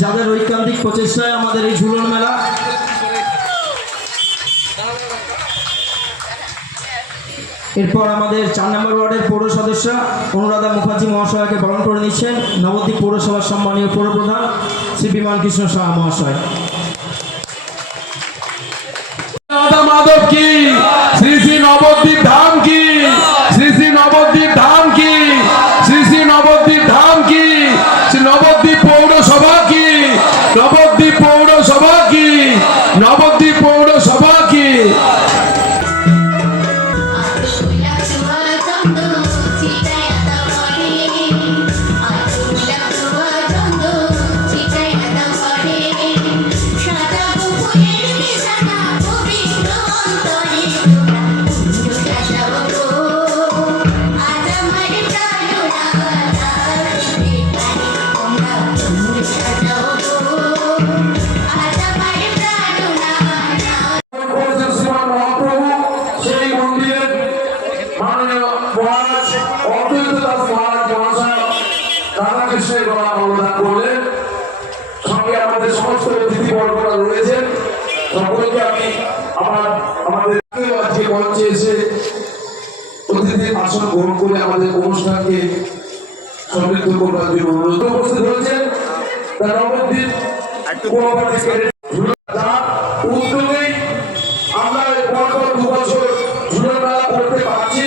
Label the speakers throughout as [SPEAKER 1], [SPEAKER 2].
[SPEAKER 1] যাদের ঐকান্তিক প্রচেষ্টায় আমাদের এই ঝুলন মেলা। এরপর আমাদের চার নম্বর ওয়ার্ডের পৌর সদস্য অনুরাধা মুখার্জি মহাশয়কে বরণ করে নিচ্ছেন। নবদ্বীপ পৌরসভার সম্মানীয় পৌরপ্রধান শ্রী বিমান কৃষ্ণ শাহ মহাশয়।
[SPEAKER 2] মহারাজ, অদ্বৈত দাস মহারাজ মহাশয় রাধাকৃষ্ণের গলা অবদান করলেন। সঙ্গে আমাদের সমস্ত অতিথি বর্গরা রয়েছেন সকলকে আমি আমার, আমাদের আজকে মঞ্চে এসে অতিথির আসন গ্রহণ করে আমাদের অনুষ্ঠানকে সমৃদ্ধ করবার জন্য অনুরোধ উপস্থিত হয়েছেন তার নবদ্বীপ কোঅপারেটিভ ক্রেডিট যার উদ্যোগেই আমরা এই পরপর দু বছর ঝুলন মেলা করতে পারছি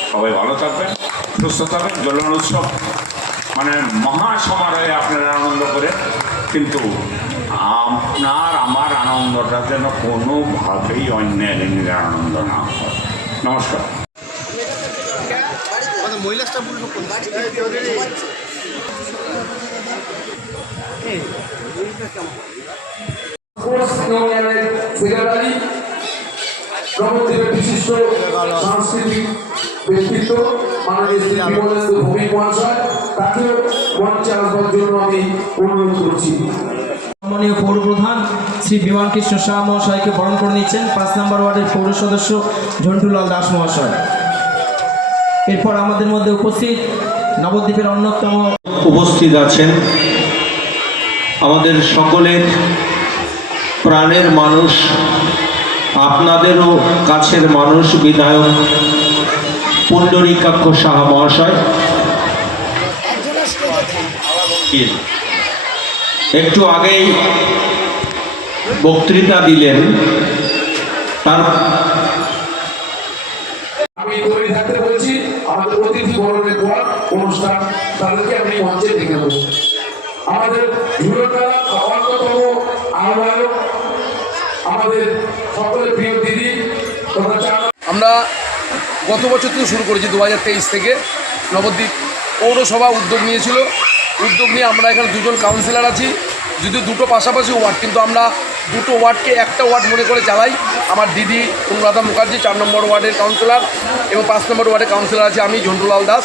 [SPEAKER 3] সবাই ভালো থাকবেন, সুস্থ থাকবেন, জ্বলন উৎসব মানে মহা সমারোহে আপনারা আনন্দ করে, কিন্তু আপনার, আমার আনন্দটা যেন কোনোভাবেই অন্যের আনন্দ না হয়। নমস্কার।
[SPEAKER 2] বিশিষ্ট সাংস্কৃতিক ব্যক্তিত্ব মাননীয় শ্রী বিমলেন্দু ভৌমিক মহাশয় তাকেও মঞ্চে আসবার জন্য আমি অনুরোধ করছি।
[SPEAKER 1] শ্রী বিমান কৃষ্ণ সাহা মহাশয়কে বরণ করে নিচ্ছেন পাঁচ নম্বর ওয়ার্ডের পৌর সদস্য ঝন্টুলাল দাস মহাশয়। এরপর আমাদের মধ্যে উপস্থিত নবদ্বীপের অন্যতম
[SPEAKER 4] উপস্থিত আছেন আমাদের সকলের প্রাণের মানুষ আপনাদেরও কাছের মানুষ বিধায়ক পুণ্ডরীকাক্ষ সাহা মহাশয়। একটু আগেই বক্তৃতা দিলেন। তার
[SPEAKER 2] আমি তৈরি থাকতে বলছি আমাদের অতিথি বরণের পর অনুষ্ঠান তাদেরকে আমি মঞ্চে ডেকে দেবো আমাদের ঝুলনমেলা অন্যতম আহ্বায়ক আমাদের সকলের প্রিয় দিদি
[SPEAKER 5] আমরা গত বছর থেকে শুরু করেছি দু হাজার তেইশ থেকে। নবদ্বীপ পৌরসভা উদ্যোগ নিয়েছিল। উদ্যোগ নিয়ে আমরা এখানে দুজন কাউন্সিলর আছি। যদিও দুটো পাশাপাশি ওয়ার্ড, কিন্তু আমরা দুটো ওয়ার্ডকে একটা ওয়ার্ড মনে করে চালাই। আমার দিদি অনুরাধা মুখার্জি, চার নম্বর ওয়ার্ডের কাউন্সিলর এবং পাঁচ নম্বর ওয়ার্ডের কাউন্সিলর আছে আমি ঝন্টুলাল দাস।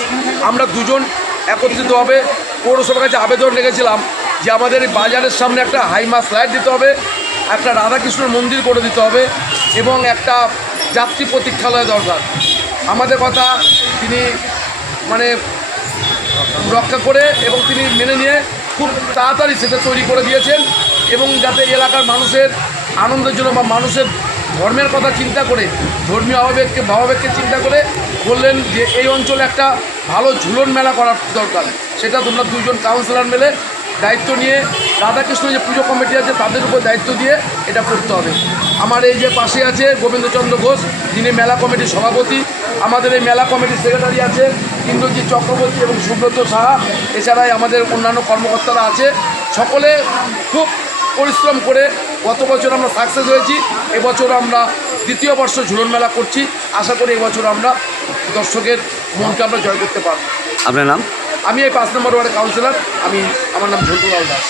[SPEAKER 5] আমরা দুজন একত্রিতভাবে পৌরসভার কাছে আবেদন রেখেছিলাম যে আমাদের বাজারের সামনে একটা হাইমাস লাইট দিতে হবে, একটা রাধাকৃষ্ণের মন্দির করে দিতে হবে এবং একটা যাত্রী প্রতীক্ষালয় দরকার। আমাদের কথা তিনি মানে রক্ষা করে এবং তিনি মেনে নিয়ে খুব তাড়াতাড়ি সেটা তৈরি করে দিয়েছেন এবং যাতে এলাকার মানুষের আনন্দের জন্য বা মানুষের ধর্মের কথা চিন্তা করে, ধর্মীয় ভাবাবেগকে ভাবাবেগকে চিন্তা করে বললেন যে এই অঞ্চলে একটা ভালো ঝুলন মেলা করার দরকার। সেটা তোমরা দুজন কাউন্সিলর মেলে দায়িত্ব নিয়ে রাধাকৃষ্ণ যে পুজো কমিটি আছে তাদের উপর দায়িত্ব দিয়ে এটা করতে হবে। আমার এই যে পাশে আছে গোবিন্দচন্দ্র ঘোষ যিনি মেলা কমিটির সভাপতি। আমাদের এই মেলা কমিটির সেক্রেটারি আছে ইন্দ্রজিৎ চক্রবর্তী এবং সুব্রত সাহা। এছাড়াই আমাদের অন্যান্য কর্মকর্তারা আছে। সকলে খুব পরিশ্রম করে গত বছর আমরা সাকসেস হয়েছি। এবছর আমরা দ্বিতীয় বর্ষ ঝুলন মেলা করছি। আশা করি এবছর আমরা দর্শকের মনকে আমরা জয় করতে পারব।
[SPEAKER 6] আপনার নাম?
[SPEAKER 5] আমি এই পাঁচ নম্বর ওয়ার্ডের কাউন্সিলর আমি আমার নাম ঝন্টুলাল দাস।